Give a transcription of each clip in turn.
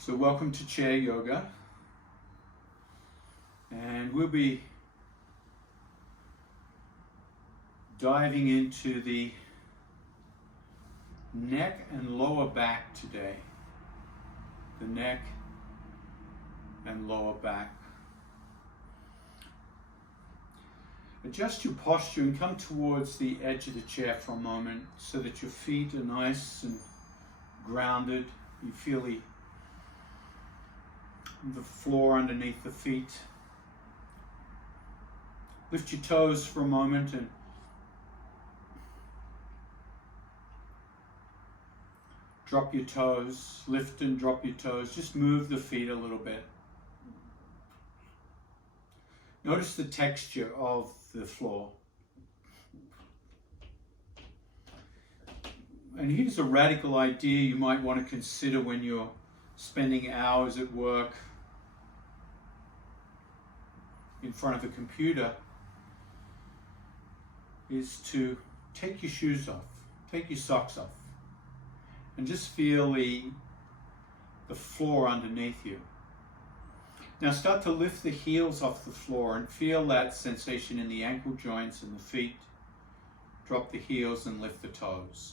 So welcome to Chair Yoga, and we'll be diving into the neck and lower back today. The neck and lower back. Adjust your posture and come towards the edge of the chair for a moment so that your feet are nice and grounded. You feel the floor underneath the feet. Lift your toes for a moment and drop your toes. Lift and drop your toes. Just move the feet a little bit. Notice the texture of the floor. And here's a radical idea you might want to consider when you're spending hours at work in front of a computer, is to take your shoes off, take your socks off, and just feel the floor underneath you. Now start to lift the heels off the floor and feel that sensation in the ankle joints and the feet. Drop the heels and lift the toes.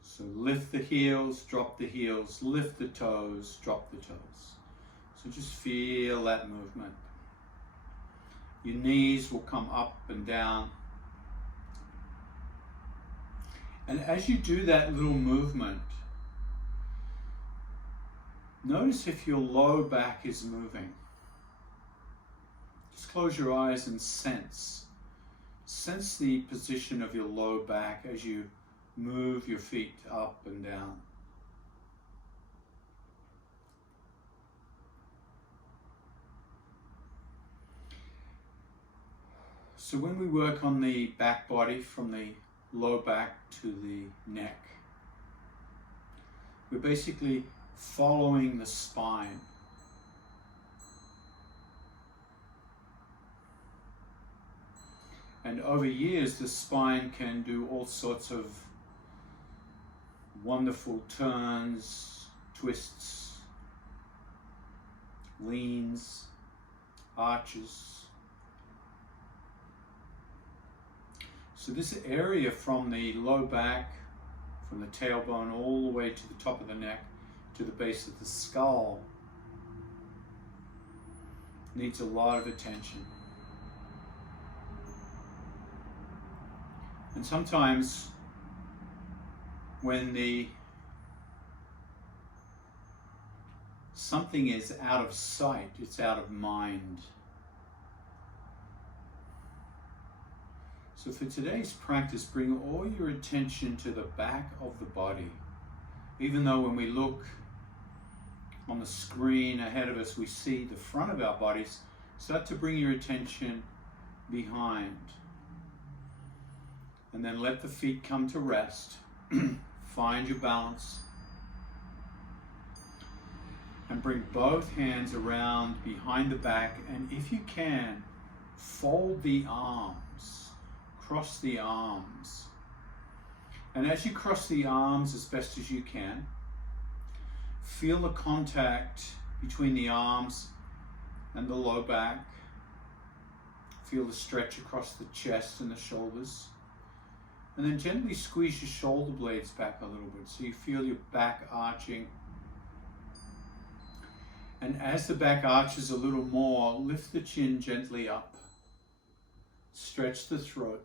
So lift the heels, drop the heels, lift the toes, drop the toes. So just feel that movement. Your knees will come up and down. And as you do that little movement, notice if your low back is moving. Just close your eyes and sense the position of your low back as you move your feet up and down. So when we work on the back body from the low back to the neck, we're basically following the spine. And over years, the spine can do all sorts of wonderful turns, twists, leans, arches. So this area from the low back, from the tailbone all the way to the top of the neck, to the base of the skull, needs a lot of attention. And sometimes when something is out of sight, it's out of mind. So for today's practice, bring all your attention to the back of the body. Even though when we look on the screen ahead of us, we see the front of our bodies, start to bring your attention behind. And then let the feet come to rest. Find your balance. And bring both hands around behind the back. And if you can, fold the arms. Cross the arms. And as you cross the arms as best as you can, feel the contact between the arms and the low back. Feel the stretch across the chest and the shoulders. And then gently squeeze your shoulder blades back a little bit so you feel your back arching. And as the back arches a little more, lift the chin gently up. Stretch the throat.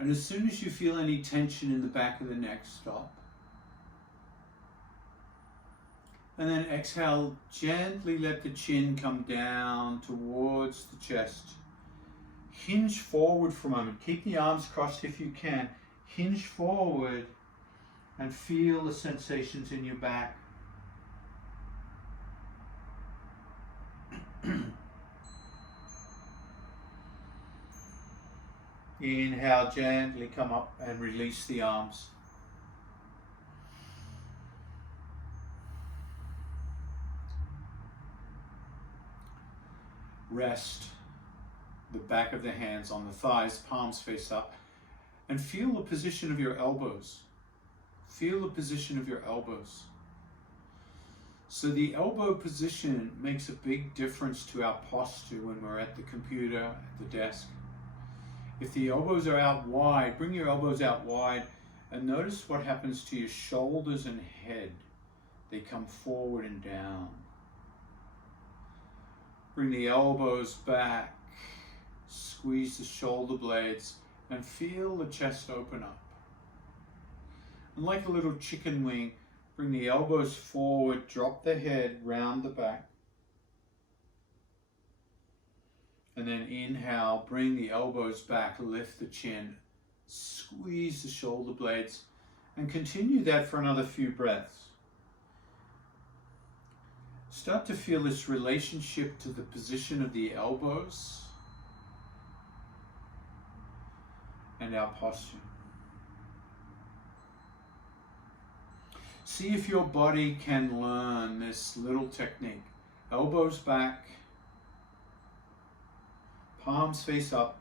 And as soon as you feel any tension in the back of the neck, stop. And then exhale, gently let the chin come down towards the chest. Hinge forward for a moment. Keep the arms crossed if you can. Hinge forward and feel the sensations in your back. Inhale, gently come up and release the arms. Rest the back of the hands on the thighs, palms face up, and feel the position of your elbows. Feel the position of your elbows. So the elbow position makes a big difference to our posture when we're at the computer, at the desk. If the elbows are out wide, bring your elbows out wide and notice what happens to your shoulders and head. They come forward and down. Bring the elbows back, squeeze the shoulder blades, and feel the chest open up. And like a little chicken wing, bring the elbows forward, drop the head, round the back. And then inhale, bring the elbows back, lift the chin, squeeze the shoulder blades, and continue that for another few breaths. Start to feel this relationship to the position of the elbows and our posture. See if your body can learn this little technique. Elbows back, palms face up,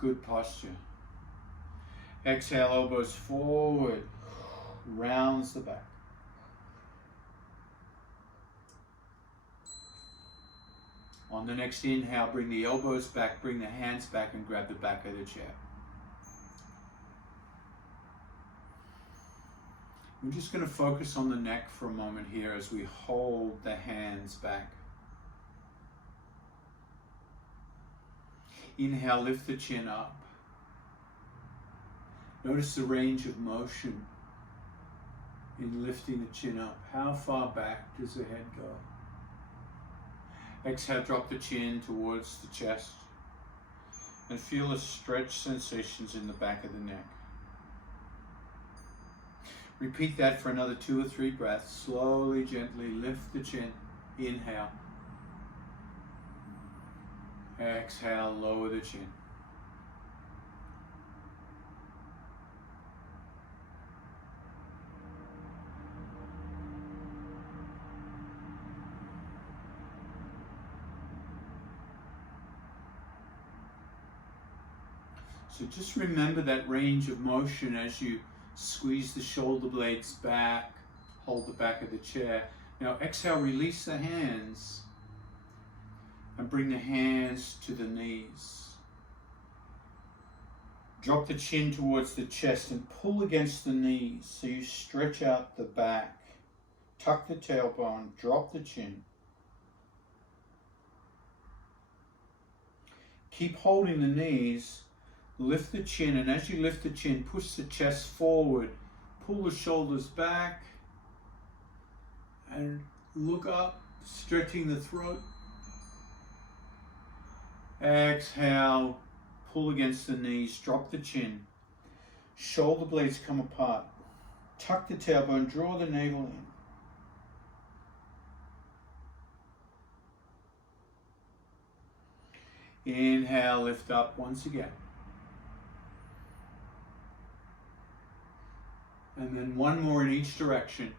good posture. Exhale, elbows forward, rounds the back. On the next inhale, bring the elbows back, bring the hands back and grab the back of the chair. We're just going to focus on the neck for a moment here as we hold the hands back. Inhale, lift the chin up. Notice the range of motion in lifting the chin up. How far back does the head go? Exhale, drop the chin towards the chest and feel the stretch sensations in the back of the neck. Repeat that for another 2 or 3 breaths. Slowly, gently lift the chin. Inhale. Exhale, lower the chin. So just remember that range of motion as you squeeze the shoulder blades back, hold the back of the chair. Now exhale, release the hands and bring the hands to the knees. Drop the chin towards the chest and pull against the knees so you stretch out the back. Tuck the tailbone, drop the chin. Keep holding the knees. Lift the chin, and as you lift the chin, push the chest forward, pull the shoulders back, and look up, stretching the throat. Exhale, pull against the knees, drop the chin, shoulder blades come apart, tuck the tailbone, draw the navel in. Inhale, lift up once again. And then one more in each direction.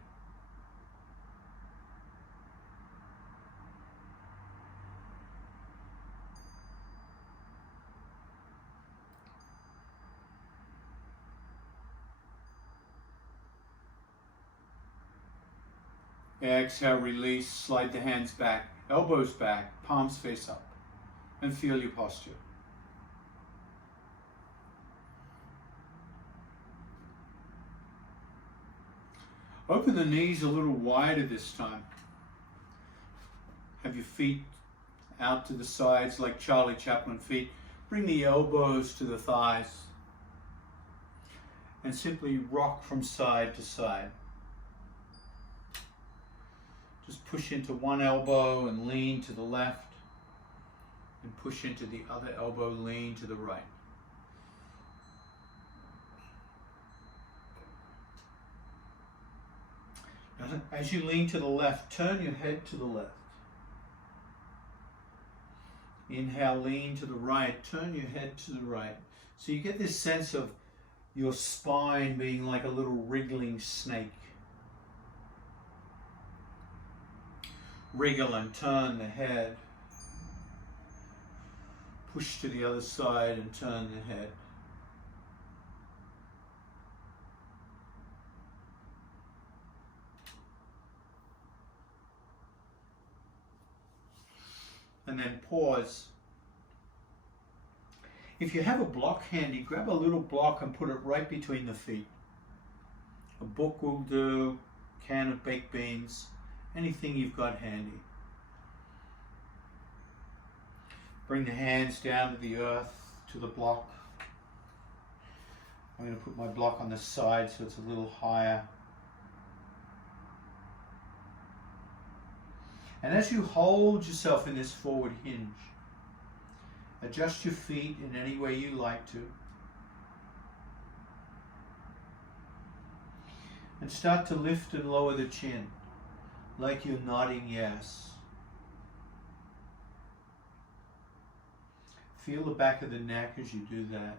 Exhale, release, slide the hands back, elbows back, palms face up, and feel your posture. Open the knees a little wider this time. Have your feet out to the sides like Charlie Chaplin feet. Bring the elbows to the thighs and simply rock from side to side. Just push into one elbow and lean to the left, and push into the other elbow, lean to the right. As you lean to the left, turn your head to the left. Inhale, lean to the right, turn your head to the right. So you get this sense of your spine being like a little wriggling snake. Wriggle and turn the head. Push to the other side and turn the head. and then pause. If you have a block handy, grab a little block and put it right between the feet. A book will do, can of baked beans, anything you've got handy. Bring the hands down to the earth, to the block. I'm going to put my block on the side so it's a little higher. And as you hold yourself in this forward hinge, adjust your feet in any way you like to. And start to lift and lower the chin, like you're nodding yes. Feel the back of the neck as you do that.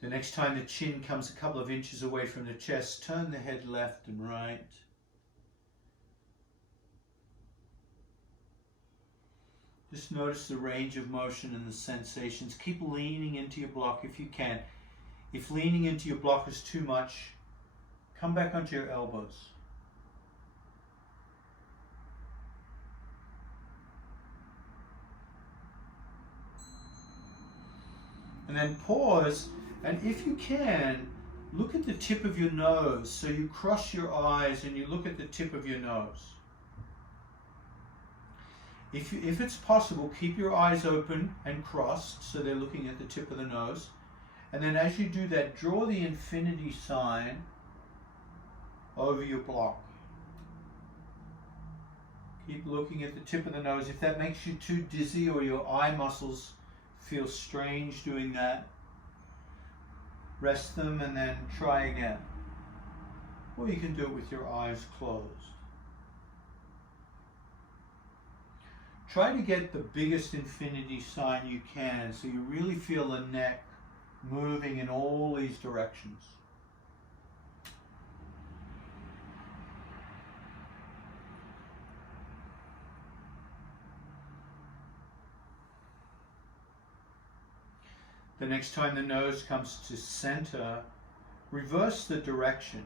The next time the chin comes a couple of inches away from the chest, turn the head left and right. Just notice the range of motion and the sensations. Keep leaning into your block if you can. If leaning into your block is too much, come back onto your elbows. And then pause, and if you can, look at the tip of your nose. So you cross your eyes and you look at the tip of your nose. If it's possible, keep your eyes open and crossed so they're looking at the tip of the nose. And then as you do that, draw the infinity sign over your block. Keep looking at the tip of the nose. If that makes you too dizzy or your eye muscles feel strange doing that, rest them and then try again. Or you can do it with your eyes closed. Try to get the biggest infinity sign you can so you really feel the neck moving in all these directions. The next time the nose comes to center, reverse the direction.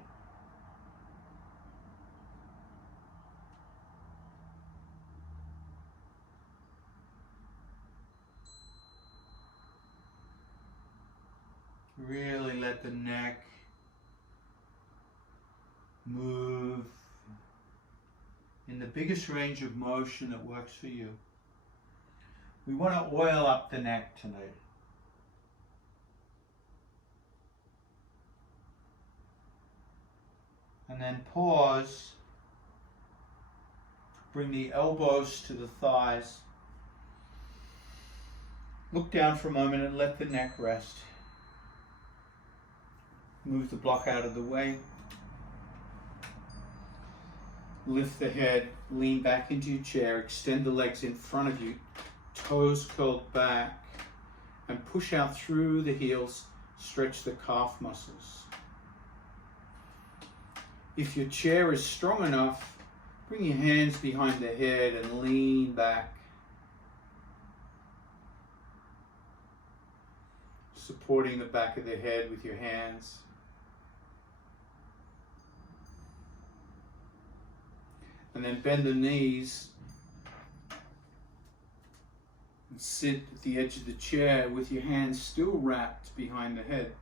Really let the neck move in the biggest range of motion that works for you. We want to oil up the neck tonight. And then pause. Bring the elbows to the thighs. Look down for a moment and let the neck rest. Move the block out of the way. Lift the head, lean back into your chair, extend the legs in front of you, toes curled back, and push out through the heels, stretch the calf muscles. If your chair is strong enough, bring your hands behind the head and lean back. Supporting the back of the head with your hands. And then bend the knees and sit at the edge of the chair with your hands still wrapped behind the head.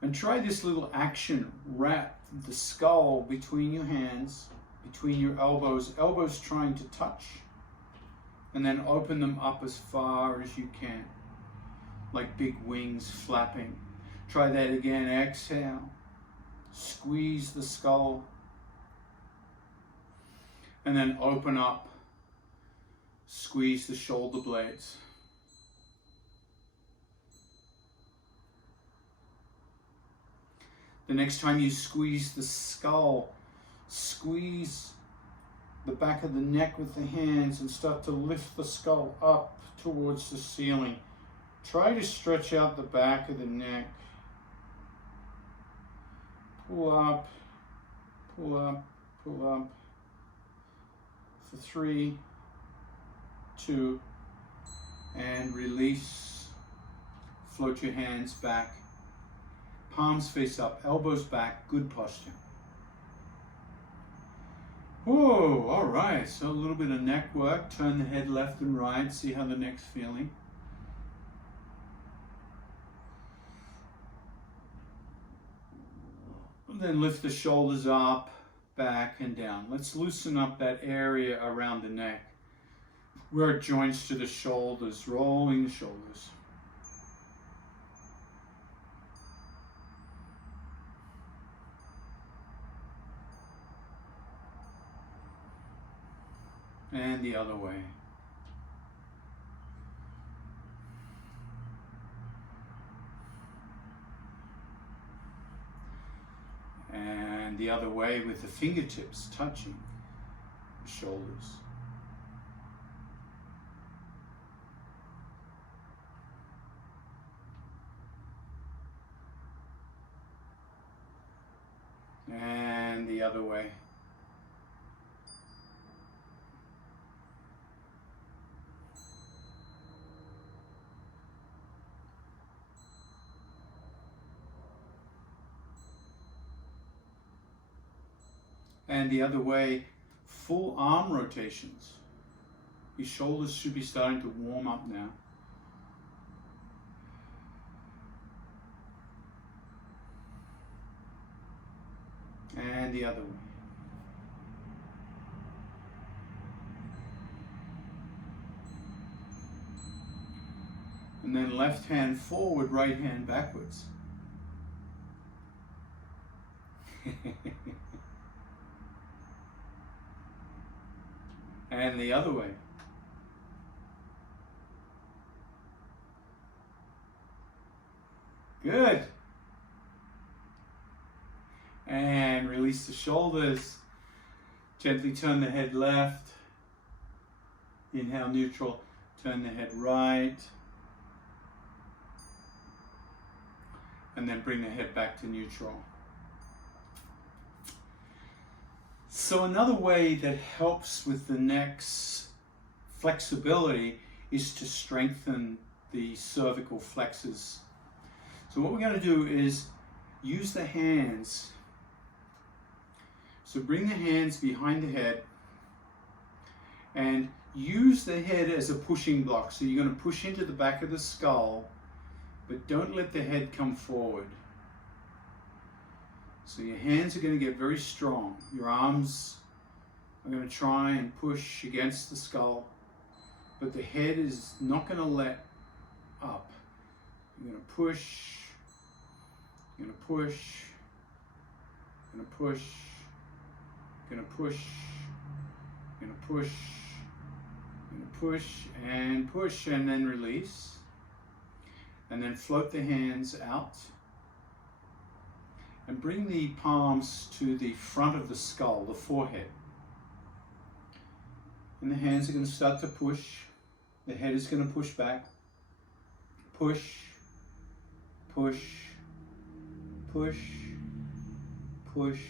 And try this little action. Wrap the skull between your hands, between your elbows, elbows trying to touch, and then open them up as far as you can, like big wings flapping. Try that again. Exhale. Squeeze the skull. And then open up. Squeeze the shoulder blades. The next time you squeeze the skull, squeeze the back of the neck with the hands and start to lift the skull up towards the ceiling. Try to stretch out the back of the neck. Pull up, pull up, pull up. For 3, 2, and release. Float your hands back, palms face up, elbows back, good posture. Whoa, all right, so a little bit of neck work. Turn the head left and right, see how the neck's feeling. And then lift the shoulders up, back and down. Let's loosen up that area around the neck where it joins to the shoulders, rolling the shoulders. And the other way. And the other way with the fingertips touching the shoulders. And the other way. And the other way, full arm rotations. Your shoulders should be starting to warm up now. And the other way. And then left hand forward, right hand backwards. And the other way. Good. And release the shoulders. Gently turn the head left. Inhale, neutral. Turn the head right. And then bring the head back to neutral. So another way that helps with the neck's flexibility is to strengthen the cervical flexors. So what we're going to do is use the hands. So bring the hands behind the head and use the head as a pushing block. So you're going to push into the back of the skull, but don't let the head come forward. So your hands are going to get very strong. Your arms are going to try and push against the skull, but the head is not going to let up. You're going to push, you're going to push, you're going to push, you're going to push, you're going to push, you're going to push, and then release. And then float the hands out. And bring the palms to the front of the skull, the forehead. And the hands are going to start to push. The head is going to push back. Push, push, push, push.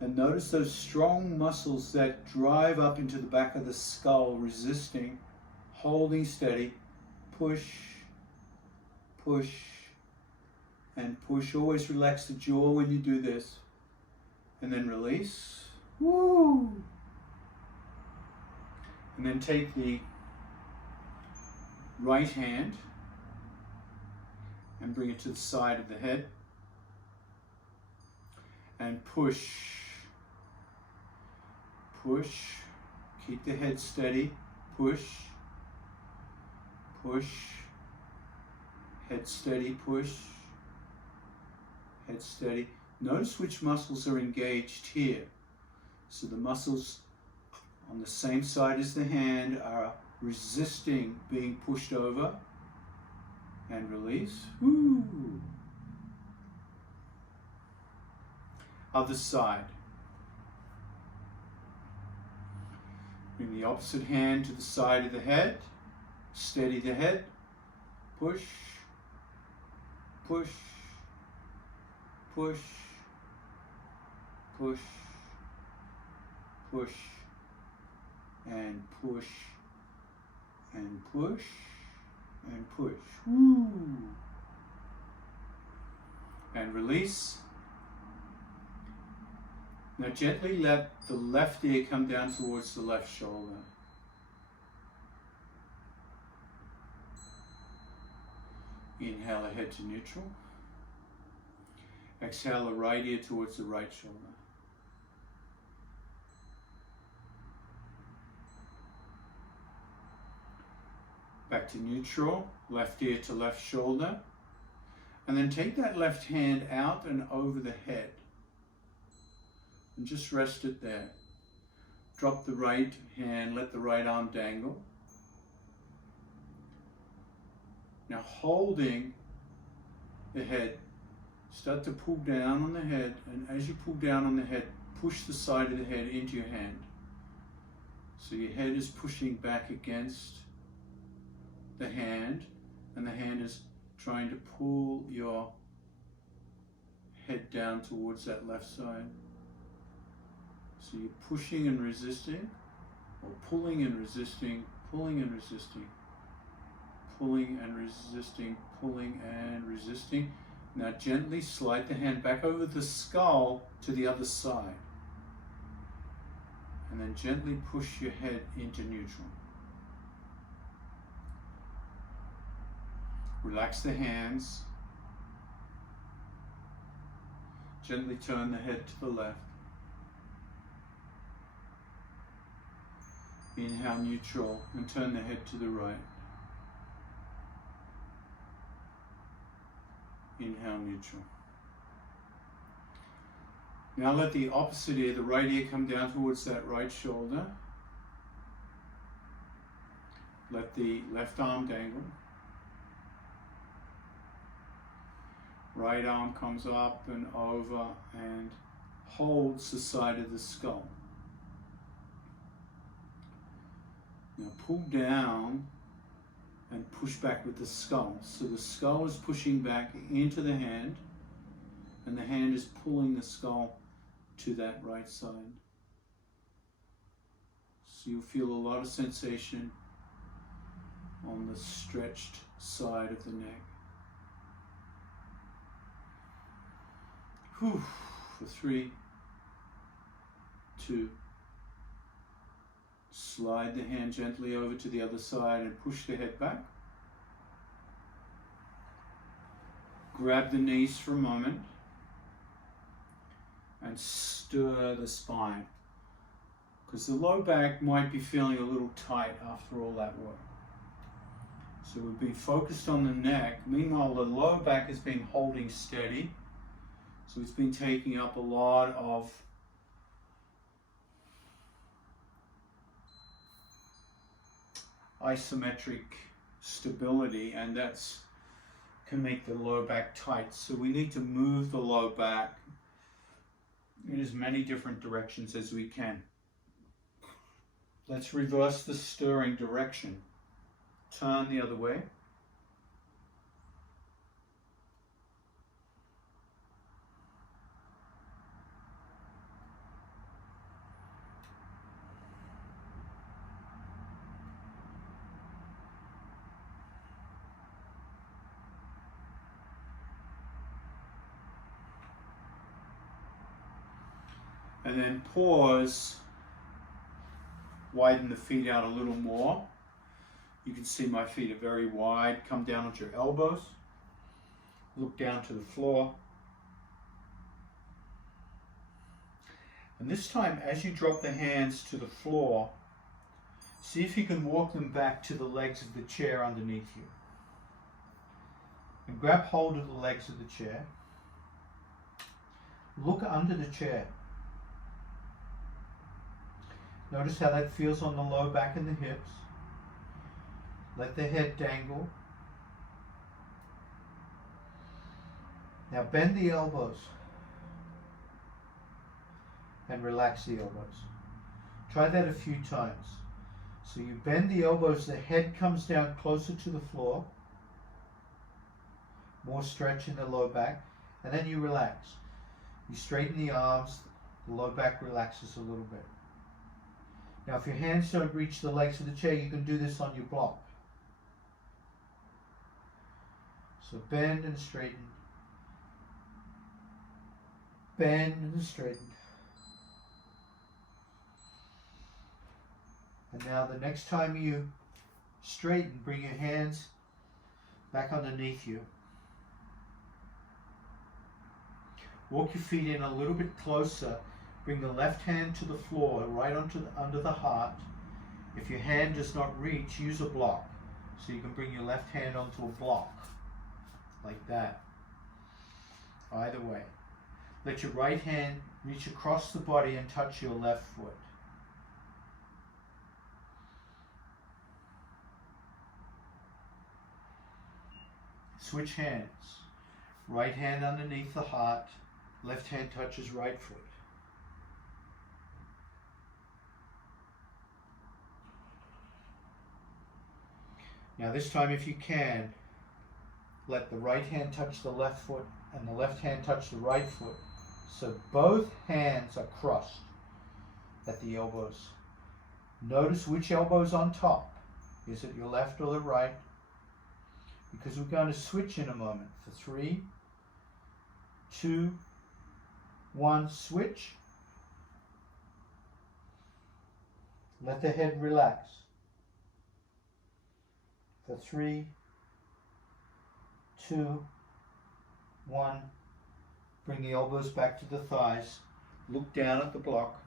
And notice those strong muscles that drive up into the back of the skull, resisting, holding steady. Push, push, and push. Always relax the jaw when you do this. And then release. Woo! And then take the right hand and bring it to the side of the head. And push. Push. Keep the head steady. Push. Push. Head steady. Push. Head steady. Notice which muscles are engaged here. So the muscles on the same side as the hand are resisting being pushed over. And release. Woo. Other side. Bring the opposite hand to the side of the head. Steady the head. Push. Push. Push, push, push, and push, and push. and push. Woo. And release. Now gently let the left ear come down towards the left shoulder. Inhale the head to neutral. Exhale the right ear towards the right shoulder. Back to neutral, left ear to left shoulder. And then take that left hand out and over the head. And just rest it there. Drop the right hand, let the right arm dangle. Now holding the head, start to pull down on the head, and as you pull down on the head, push the side of the head into your hand. So your head is pushing back against the hand, and the hand is trying to pull your head down towards that left side. So you're pushing and resisting, or pulling and resisting, pulling and resisting, pulling and resisting, pulling and resisting. Now gently slide the hand back over the skull to the other side. And then gently push your head into neutral. Relax the hands. Gently turn the head to the left. Inhale neutral and turn the head to the right. Inhale neutral. Now let the opposite ear, the right ear, come down towards that right shoulder. Let the left arm dangle. Right arm comes up and over and holds the side of the skull. Now pull down and push back with the skull. So the skull is pushing back into the hand, and the hand is pulling the skull to that right side. So you'll feel a lot of sensation on the stretched side of the neck. Whew. For 3, 2, slide the hand gently over to the other side and push the head back. Grab the knees for a moment and stir the spine, because the low back might be feeling a little tight after all that work. So we've been focused on the neck. Meanwhile, the low back has been holding steady. So it's been taking up a lot of isometric stability, and that's can make the low back tight. So we need to move the low back in as many different directions as we can. Let's reverse the stirring direction. Turn the other way. And then pause, widen the feet out a little more. You can see my feet are very wide. Come down onto your elbows. Look down to the floor. And this time, as you drop the hands to the floor, see if you can walk them back to the legs of the chair underneath you. And grab hold of the legs of the chair. Look under the chair. Notice how that feels on the low back and the hips. Let the head dangle. Now bend the elbows and relax the elbows. Try that a few times. So you bend the elbows, the head comes down closer to the floor. More stretch in the low back, and then you relax. You straighten the arms, the low back relaxes a little bit. Now if your hands don't reach the legs of the chair, you can do this on your block. So bend and straighten. Bend and straighten. And now the next time you straighten, bring your hands back underneath you. Walk your feet in a little bit closer. Bring the left hand to the floor, right under the heart. If your hand does not reach, use a block. So you can bring your left hand onto a block, like that. Either way. Let your right hand reach across the body and touch your left foot. Switch hands. Right hand underneath the heart. Left hand touches right foot. Now this time, if you can, let the right hand touch the left foot and the left hand touch the right foot. So both hands are crossed at the elbows. Notice which elbow is on top. Is it your left or the right? Because we're going to switch in a moment. For 3, 2, 1, switch. Let the head relax. For 3, 2, 1. Bring the elbows back to the thighs. Look down at the block.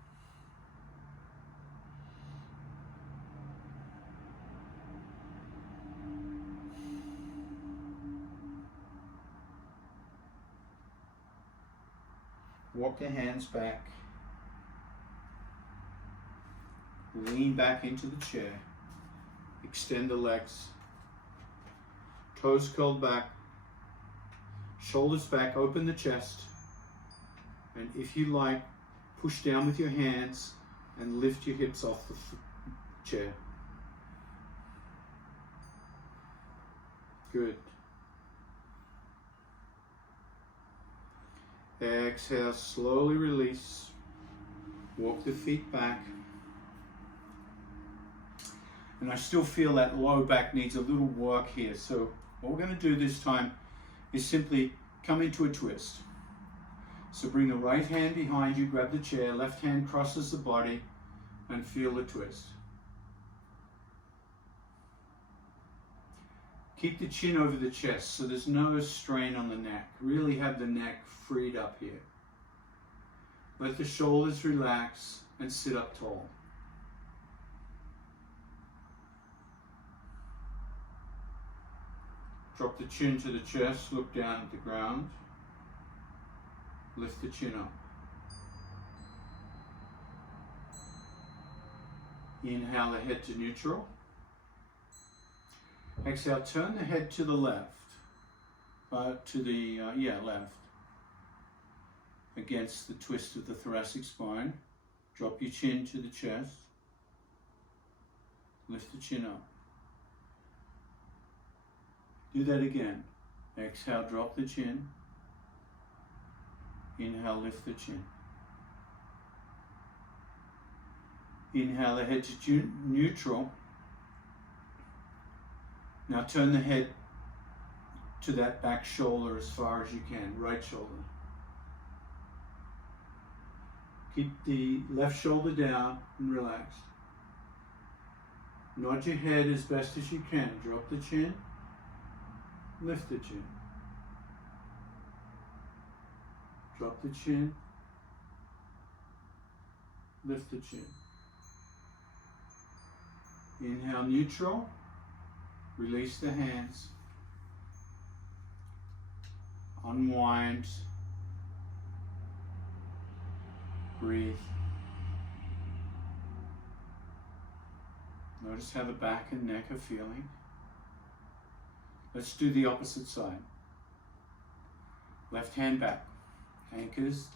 Walk the hands back. Lean back into the chair. Extend the legs. Toes curled back. Shoulders back, open the chest. And if you like, push down with your hands and lift your hips off the chair. Good. Exhale, slowly release. Walk the feet back. And I still feel that low back needs a little work here. So what we're going to do this time is simply come into a twist. So bring the right hand behind you, grab the chair, left hand crosses the body, and feel the twist. Keep the chin over the chest so there's no strain on the neck. Really have the neck freed up here. Let the shoulders relax and sit up tall. Drop the chin to the chest, look down at the ground. Lift the chin up. Inhale the head to neutral. Exhale, turn the head to the left. Left. Against the twist of the thoracic spine. Drop your chin to the chest. Lift the chin up. Do that again. Exhale, drop the chin. Inhale, lift the chin. Inhale the head to neutral. Now turn the head to that back shoulder as far as you can, right shoulder. Keep the left shoulder down and relaxed. Nod your head as best as you can. Drop the chin. Lift the chin. Drop the chin. Lift the chin. Inhale, neutral. Release the hands. Unwind. Breathe. Notice how the back and neck are feeling. Let's do the opposite side. Left hand back. Anchors.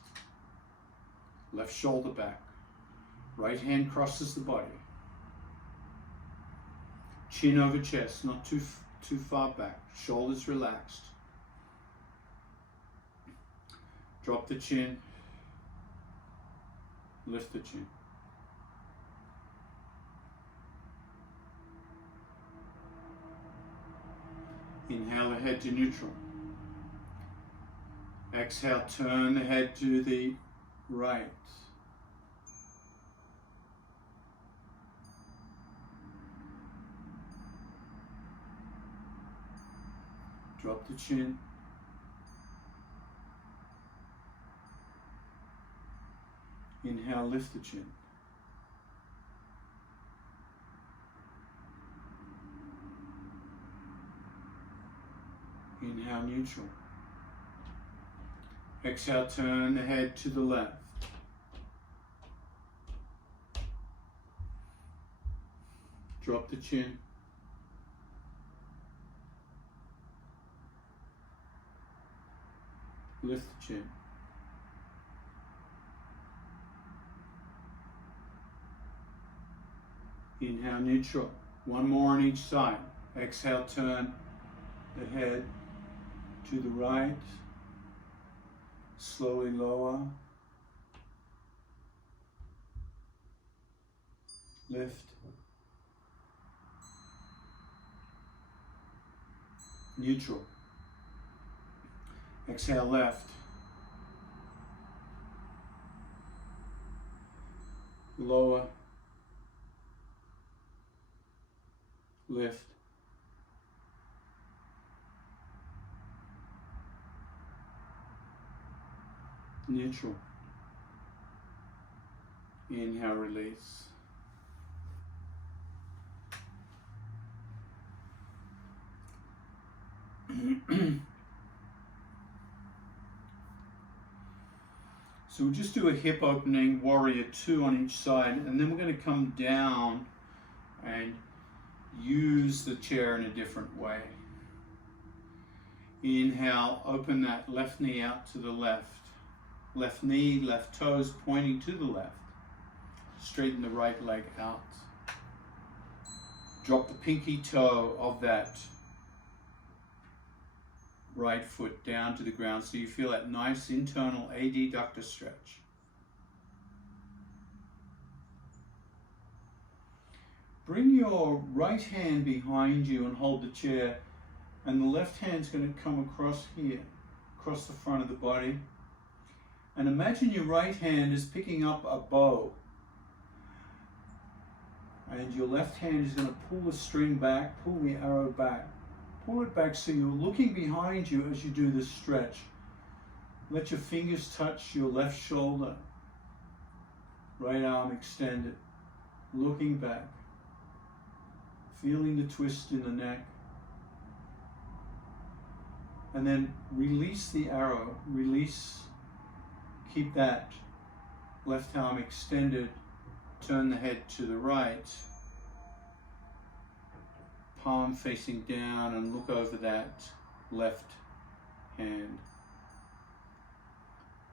Left shoulder back. Right hand crosses the body. Chin over chest, not too far back. Shoulders relaxed. Drop the chin. Lift the chin. Inhale the head to neutral. Exhale, turn the head to the right. Drop the chin. Inhale, lift the chin. Inhale, neutral. Exhale, turn the head to the left. Drop the chin. Lift the chin. Inhale, neutral. One more on each side. Exhale, turn the head to the right. Slowly lower. Lift. Neutral. Exhale, left. Lower. Lift. Neutral. Inhale, release. So we'll just do a hip opening, warrior two on each side, and then we're going to come down and use the chair in a different way. Inhale, open that left knee out to the left. Left knee, left toes pointing to the left. Straighten the right leg out. Drop the pinky toe of that right foot down to the ground so you feel that nice internal adductor stretch. Bring your right hand behind you and hold the chair, and the left hand's going to come across here, across the front of the body. And imagine your right hand is picking up a bow, and your left hand is going to pull the string back, pull the arrow back. Pull it back so you're looking behind you as you do this stretch. Let your fingers touch your left shoulder. Right arm extended. Looking back. Feeling the twist in the neck. And then release the arrow. Release. Keep that left arm extended. Turn the head to the right. Palm facing down, and look over that left hand.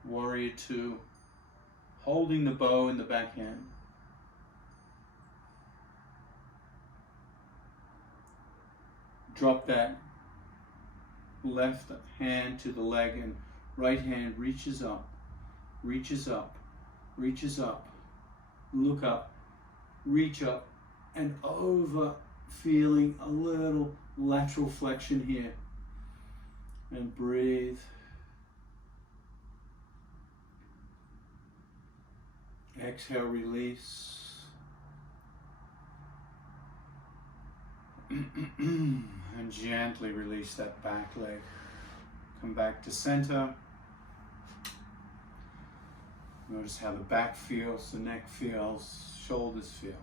Warrior two, holding the bow in the back hand. Drop that left hand to the leg, and right hand reaches up, reaches up, reaches up. Look up, reach up, and over. Feeling a little lateral flexion here. And breathe. Exhale, release. And gently release that back leg. Come back to center. Notice how the back feels, the neck feels, shoulders feel.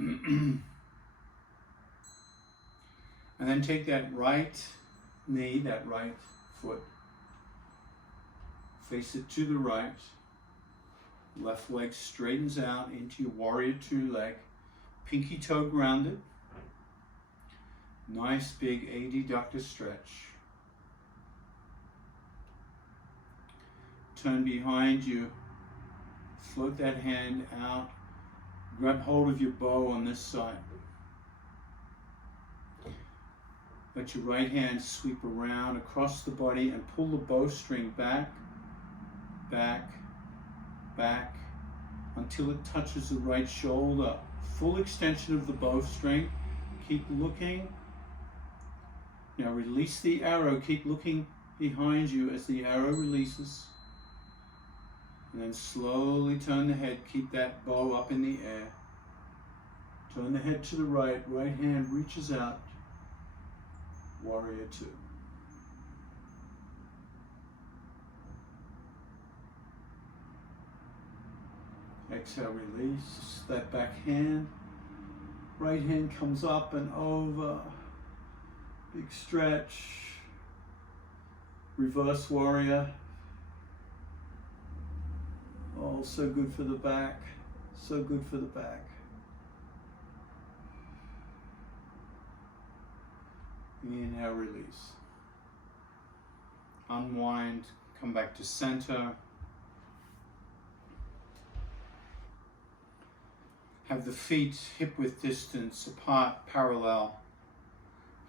And then take that right knee, that right foot, face it to the right, left leg straightens out into your warrior two leg, pinky toe grounded, nice big adductor stretch. Turn behind you, float that hand out. Grab hold of your bow on this side. Let your right hand sweep around across the body and pull the bowstring back, back, back, until it touches the right shoulder. Full extension of the bowstring. Keep looking. Now release the arrow. Keep looking behind you as the arrow releases. And then slowly turn the head. Keep that bow up in the air. Turn the head to the right. Right hand reaches out. Warrior two. Exhale, release that back hand. Right hand comes up and over. Big stretch. Reverse warrior. Oh, so good for the back. So good for the back. Inhale, release. Unwind, come back to center. Have the feet hip-width distance apart, parallel.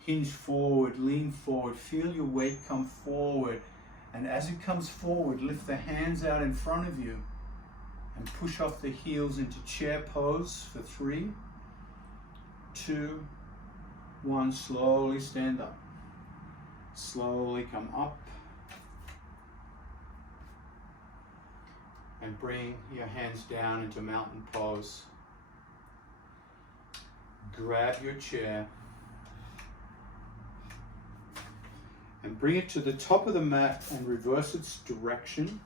Hinge forward, lean forward. Feel your weight come forward. And as it comes forward, lift the hands out in front of you and push off the heels into chair pose for 3, 2, 1. Slowly stand up. Slowly come up. And bring your hands down into mountain pose. Grab your chair and bring it to the top of the mat and reverse its direction.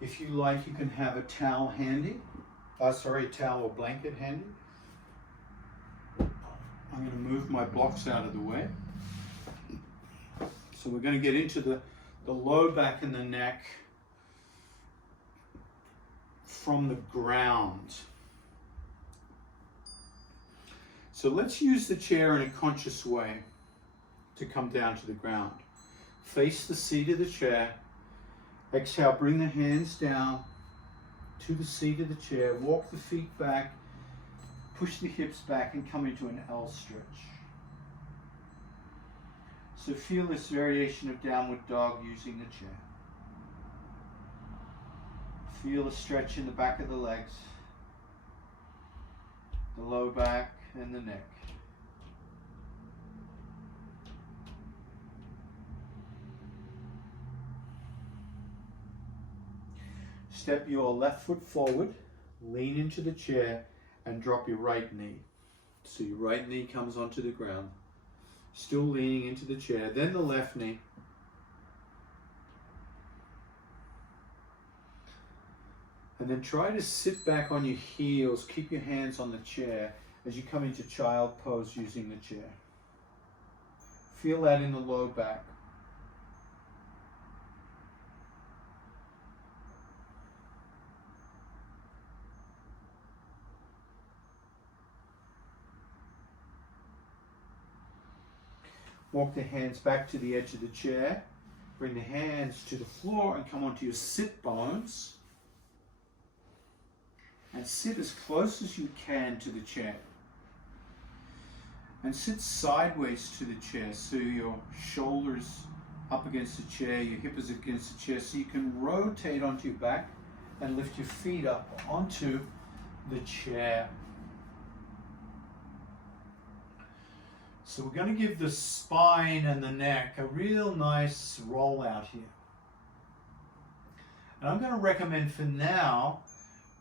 If you like, you can have a towel handy. Towel or blanket handy. I'm going to move my blocks out of the way. So we're going to get into the low back and the neck from the ground. So let's use the chair in a conscious way to come down to the ground. Face the seat of the chair. Exhale, bring the hands down to the seat of the chair. Walk the feet back. Push the hips back and come into an L stretch. So feel this variation of downward dog using the chair. Feel a stretch in the back of the legs, the low back and the neck. Step your left foot forward, lean into the chair and drop your right knee. So your right knee comes onto the ground, still leaning into the chair, then the left knee. And then try to sit back on your heels, keep your hands on the chair as you come into child pose using the chair. Feel that in the low back. Walk the hands back to the edge of the chair. Bring the hands to the floor and come onto your sit bones. And sit as close as you can to the chair. And sit sideways to the chair, so your shoulders up against the chair, your hip is against the chair, so you can rotate onto your back and lift your feet up onto the chair. So we're going to give the spine and the neck a real nice roll out here. And I'm going to recommend for now,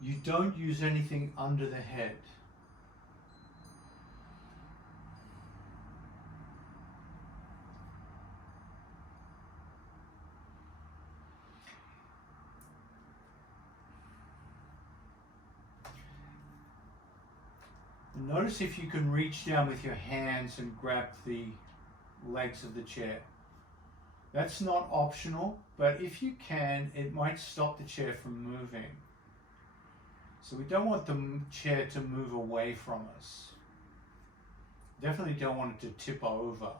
you don't use anything under the head. And notice if you can reach down with your hands and grab the legs of the chair. That's not optional, but if you can, it might stop the chair from moving. So we don't want the chair to move away from us. Definitely don't want it to tip over.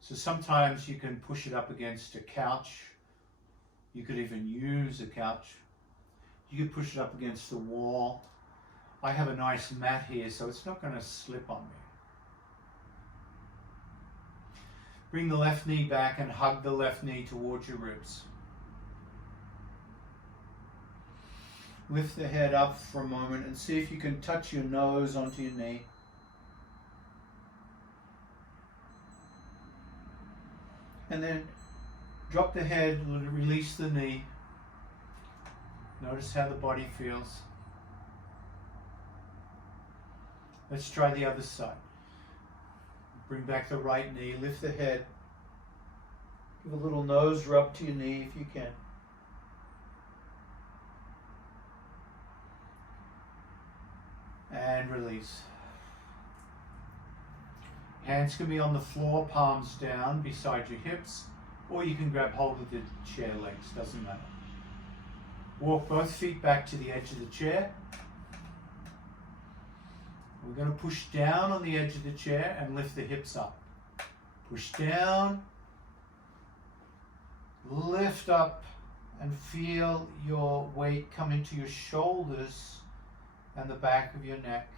So sometimes you can push it up against a couch. You could even use a couch. You could push it up against the wall. I have a nice mat here, so it's not going to slip on me. Bring the left knee back and hug the left knee towards your ribs. Lift the head up for a moment and see if you can touch your nose onto your knee. And then drop the head, release the knee. Notice how the body feels. Let's try the other side. Bring back the right knee, lift the head. Give a little nose rub to your knee if you can. And release. Hands can be on the floor, palms down beside your hips, or you can grab hold of the chair legs, doesn't matter. Walk both feet back to the edge of the chair. We're going to push down on the edge of the chair and lift the hips up. Push down, lift up, and feel your weight come into your shoulders and the back of your neck.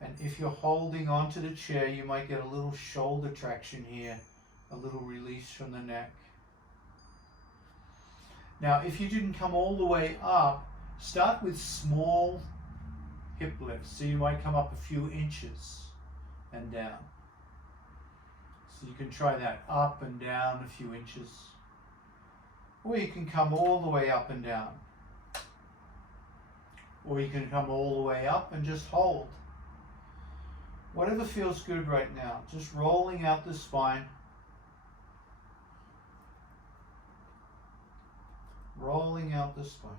And if you're holding onto the chair, you might get a little shoulder traction here, a little release from the neck. Now, if you didn't come all the way up, start with small hip lifts. So you might come up a few inches and down. So you can try that, up and down a few inches. Or you can come all the way up and down. Or you can come all the way up and just hold. Whatever feels good right now, just rolling out the spine. Rolling out the spine.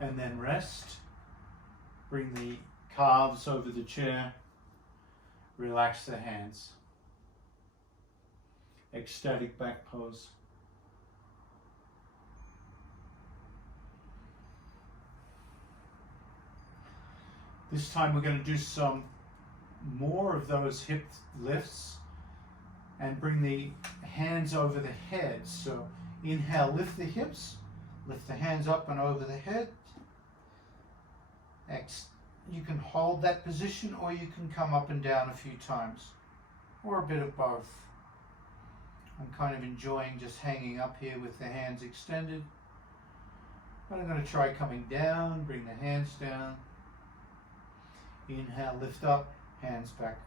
And then rest. Bring the calves over the chair. Relax the hands. Ecstatic back pose. This time we're going to do some more of those hip lifts and bring the hands over the head. So inhale, lift the hips, lift the hands up and over the head. You can hold that position or you can come up and down a few times, or a bit of both. I'm kind of enjoying just hanging up here with the hands extended. But I'm going to try coming down, bring the hands down. Inhale, lift up, hands back.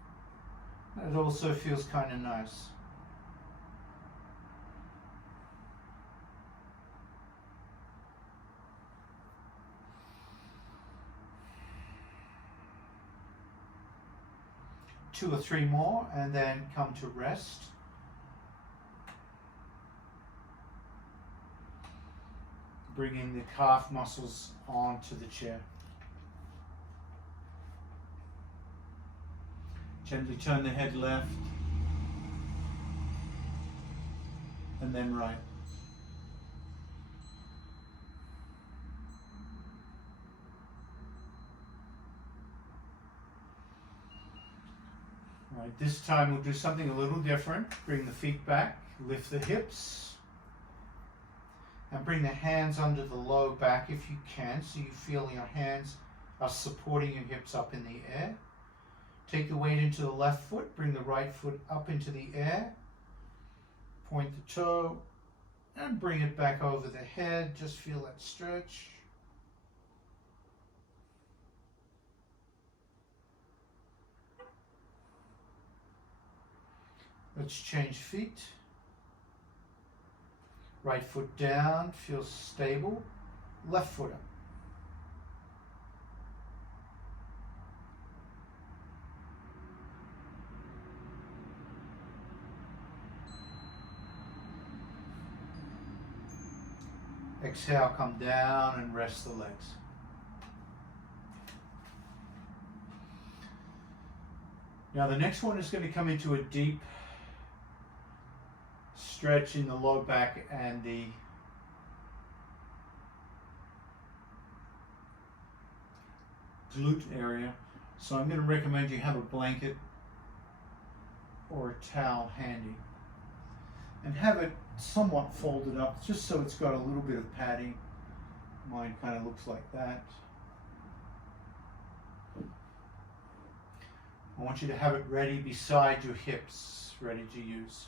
It also feels kind of nice. Two or three more and then come to rest. Bringing the calf muscles onto the chair. Gently turn the head left and then right. Right, this time we'll do something a little different. Bring the feet back, lift the hips, and bring the hands under the low back if you can, so you feel your hands are supporting your hips up in the air. Take the weight into the left foot, bring the right foot up into the air, point the toe, and bring it back over the head. Just feel that stretch. Let's change feet. Right foot down, feels stable. Left foot up. Exhale, come down and rest the legs. Now the next one is going to come into a deep stretch in the low back and the glute area. So I'm going to recommend you have a blanket or a towel handy and have it somewhat folded up just so it's got a little bit of padding. Mine kind of looks like that. I want you to have it ready beside your hips, ready to use.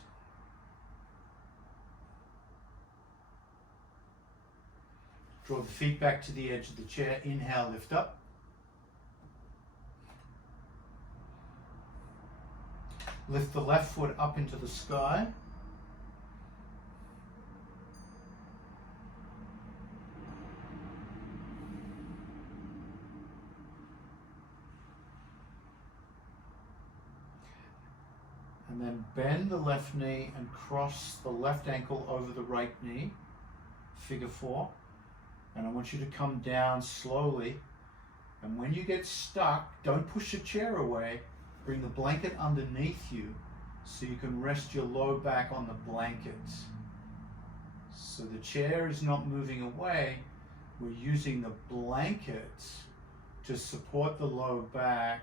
Draw the feet back to the edge of the chair. Inhale, lift up. Lift the left foot up into the sky. And then bend the left knee and cross the left ankle over the right knee, figure 4. And I want you to come down slowly. And when you get stuck, don't push the chair away. Bring the blanket underneath you so you can rest your low back on the blanket. So the chair is not moving away. We're using the blanket to support the low back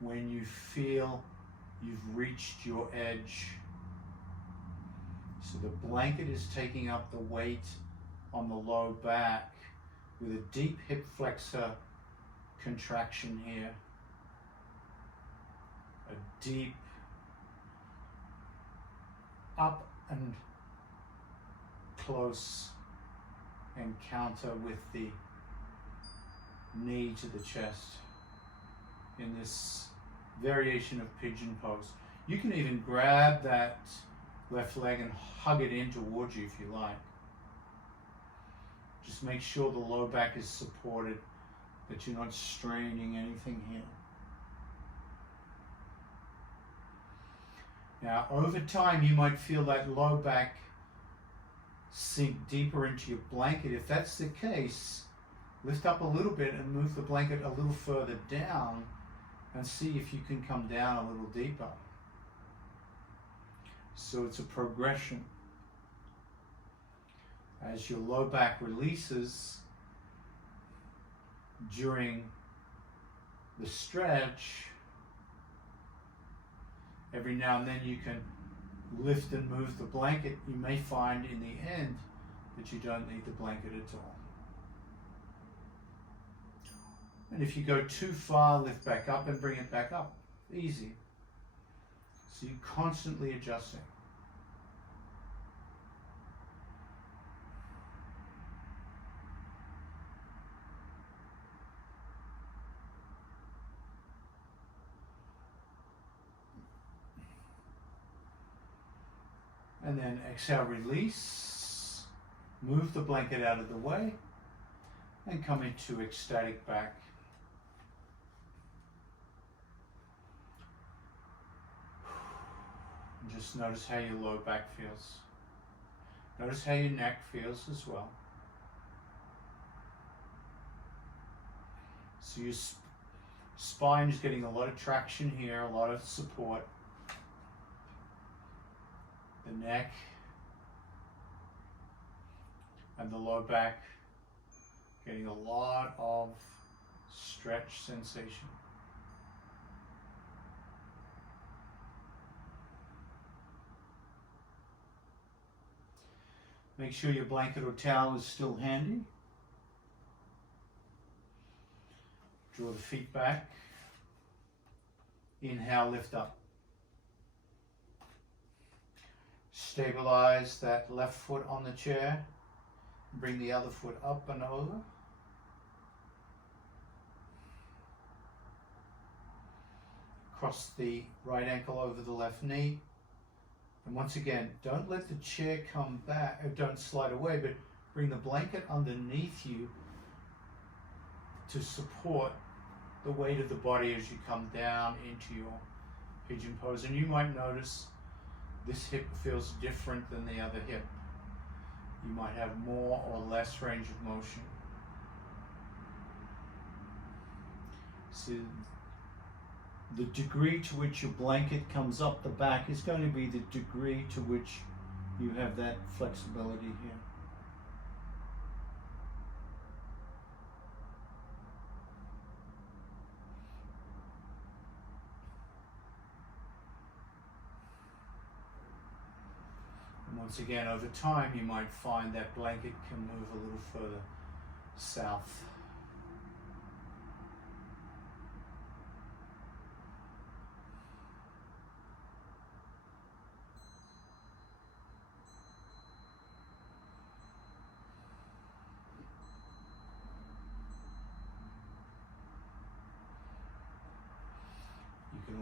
when you feel you've reached your edge. So the blanket is taking up the weight on the low back with a deep hip flexor contraction here. A deep up and close encounter with the knee to the chest in this variation of pigeon pose. You can even grab that left leg and hug it in towards you if you like. Just make sure the low back is supported, that you're not straining anything here. Now, over time, you might feel that low back sink deeper into your blanket. If that's the case, lift up a little bit and move the blanket a little further down and see if you can come down a little deeper. So it's a progression. As your low back releases during the stretch, every now and then you can lift and move the blanket. You may find in the end that you don't need the blanket at all. And if you go too far, lift back up and bring it back up. Easy. So you're constantly adjusting. And then exhale, release. Move the blanket out of the way and come into ecstatic back. And just notice how your low back feels. Notice how your neck feels as well. So your spine is getting a lot of traction here, a lot of support. The neck and the low back getting a lot of stretch sensation. Make sure your blanket or towel is still handy. Draw the feet back. Inhale, lift up. Stabilize that left foot on the chair. Bring the other foot up and over. Cross the right ankle over the left knee. And once again, don't let the chair come back, or don't slide away, but bring the blanket underneath you to support the weight of the body as you come down into your pigeon pose. And you might notice this hip feels different than the other hip. You might have more or less range of motion. So the degree to which your blanket comes up the back is going to be the degree to which you have that flexibility here. Once again, over time, you might find that blanket can move a little further south.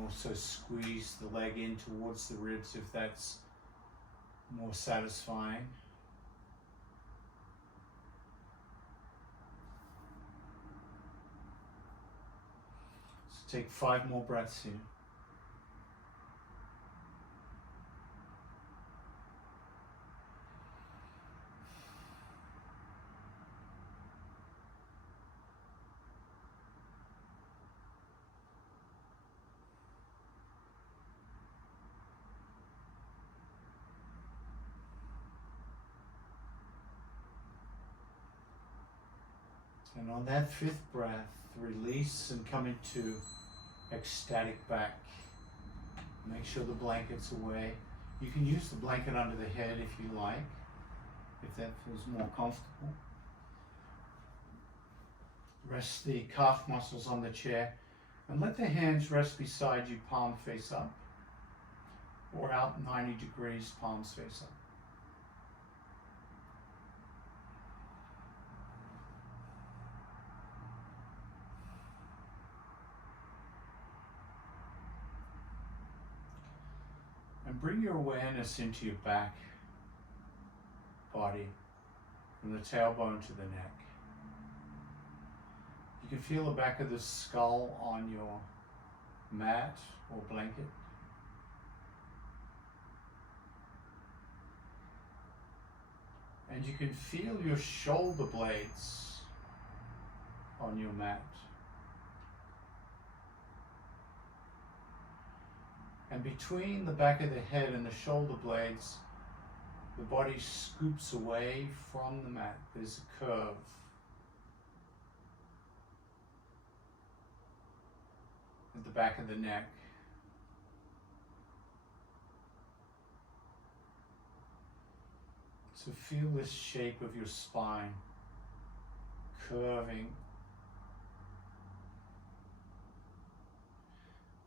also squeeze the leg in towards the ribs if that's more satisfying. So take 5 more breaths here. And on that 5th breath, release and come into ecstatic back. Make sure the blanket's away. You can use the blanket under the head if you like, if that feels more comfortable. Rest the calf muscles on the chair and let the hands rest beside you, palm face up, or out 90 degrees, palms face up. And bring your awareness into your back body, from the tailbone to the neck. You can feel the back of the skull on your mat or blanket. And you can feel your shoulder blades on your mat. And between the back of the head and the shoulder blades, the body scoops away from the mat. There's a curve. At the back of the neck. So feel this shape of your spine curving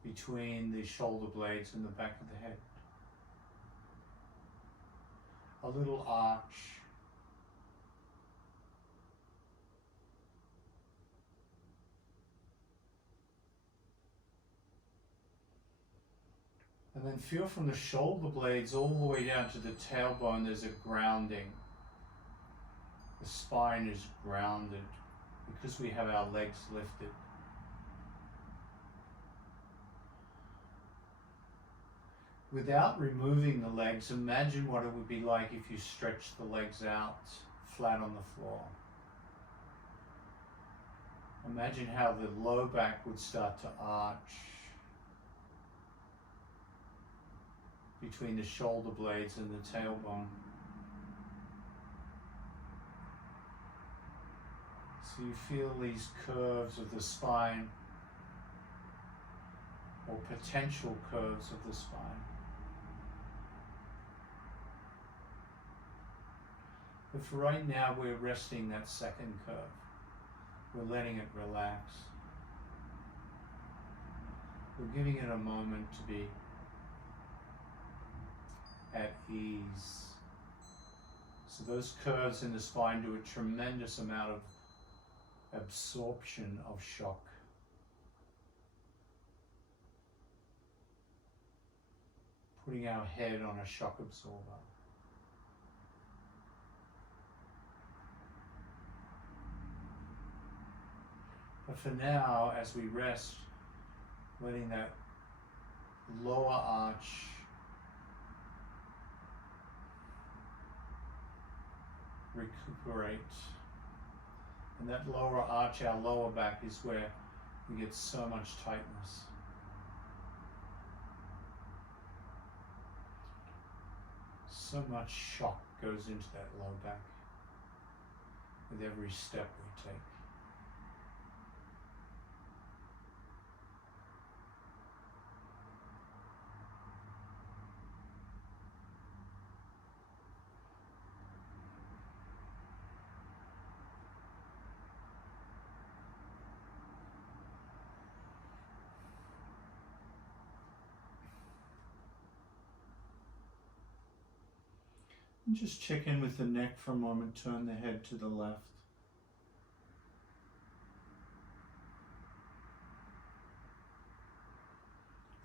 between the shoulder blades and the back of the head. A little arch. And then feel from the shoulder blades all the way down to the tailbone, there's a grounding. The spine is grounded because we have our legs lifted. Without removing the legs, imagine what it would be like if you stretched the legs out flat on the floor. Imagine how the low back would start to arch between the shoulder blades and the tailbone. So you feel these curves of the spine, or potential curves of the spine. But for right now, we're resting that second curve. We're letting it relax. We're giving it a moment to be at ease. So those curves in the spine do a tremendous amount of absorption of shock. Putting our head on a shock absorber. But for now, as we rest, letting that lower arch recuperate. And that lower arch, our lower back, is where we get so much tightness. So much shock goes into that low back with every step we take. And just check in with the neck for a moment, turn the head to the left.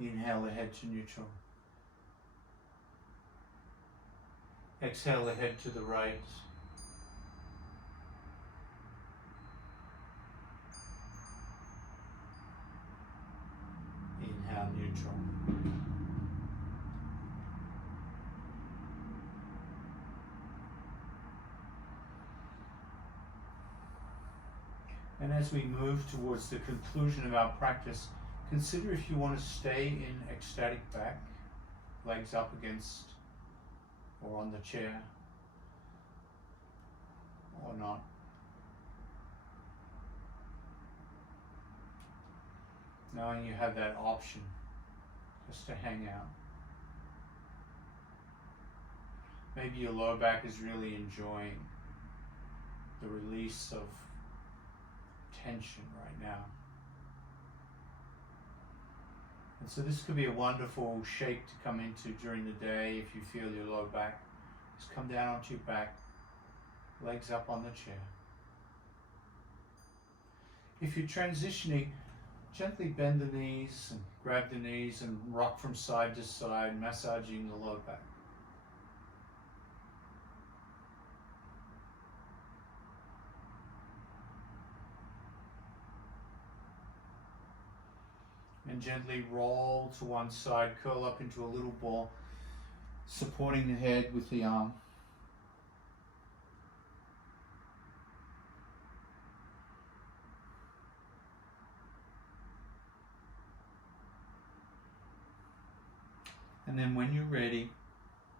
Inhale the head to neutral. Exhale the head to the right. Inhale neutral. And as we move towards the conclusion of our practice, consider if you want to stay in ecstatic back, legs up against or on the chair, or not. Knowing you have that option just to hang out. Maybe your lower back is really enjoying the release of tension right now. And so this could be a wonderful shape to come into during the day if you feel your lower back. Just come down onto your back, legs up on the chair. If you're transitioning, gently bend the knees and grab the knees and rock from side to side, massaging the lower back. And gently roll to one side, curl up into a little ball, supporting the head with the arm. And then when you're ready,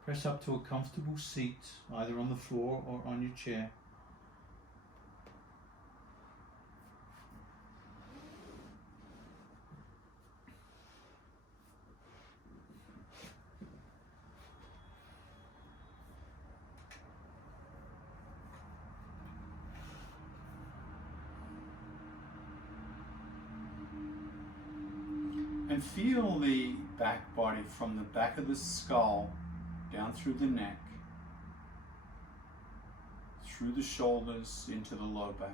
press up to a comfortable seat, either on the floor or on your chair. And feel the back body from the back of the skull down through the neck, through the shoulders into the low back.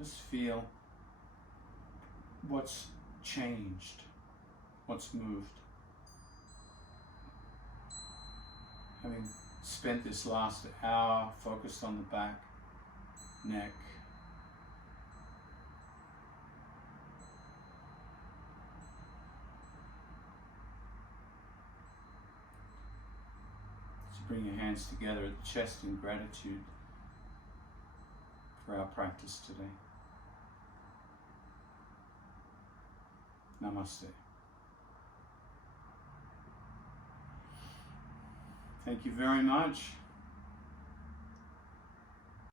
Just feel what's changed, what's moved. Having spent this last hour focused on the back, neck, bring your hands together at the chest in gratitude for our practice today. Namaste. Thank you very much.